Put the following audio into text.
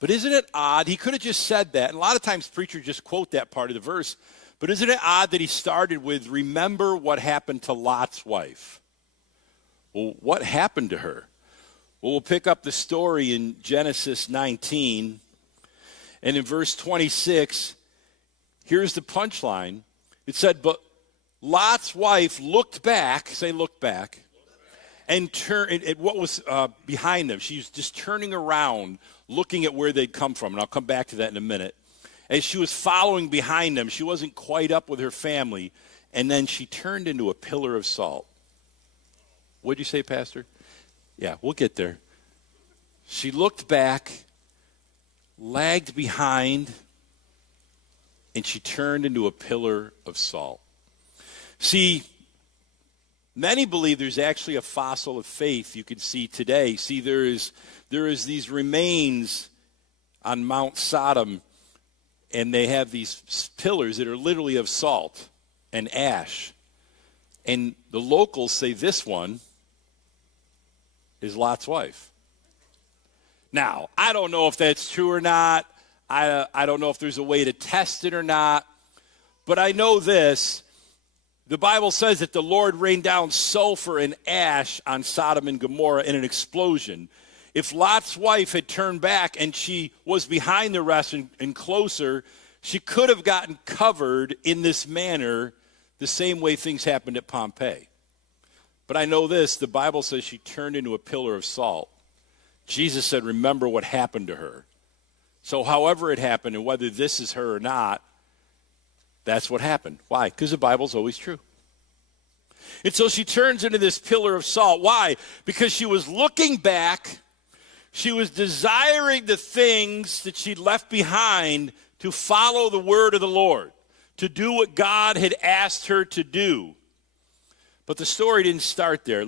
But isn't it odd? He could have just said that. And a lot of times preachers just quote that part of the verse. But isn't it odd that he started with, remember what happened to Lot's wife? Well, what happened to her? Well, we'll pick up the story in Genesis 19. And in verse 26, here's the punchline. It said, but Lot's wife looked back, say looked back, and turned at what was behind them. She was just turning around, looking at where they'd come from. And I'll come back to that in a minute. As she was following behind them, she wasn't quite up with her family. And then she turned into a pillar of salt. What'd you say, Pastor? Yeah, we'll get there. She looked back, lagged behind, and she turned into a pillar of salt. See, many believe there's actually a fossil of faith you can see today. See, there is these remains on Mount Sodom, and they have these pillars that are literally of salt and ash. And the locals say this one is Lot's wife. Now, I don't know if that's true or not. I don't know if there's a way to test it or not. But I know this. The Bible says that the Lord rained down sulfur and ash on Sodom and Gomorrah in an explosion. If Lot's wife had turned back and she was behind the rest and closer, she could have gotten covered in this manner the same way things happened at Pompeii. But I know this, the Bible says she turned into a pillar of salt. Jesus said, remember what happened to her. So however it happened, and whether this is her or not, that's what happened. Why? Because the Bible's always true. And so she turns into this pillar of salt. Why? Because she was looking back. She was desiring the things that she'd left behind to follow the word of the Lord, to do what God had asked her to do. But the story didn't start there.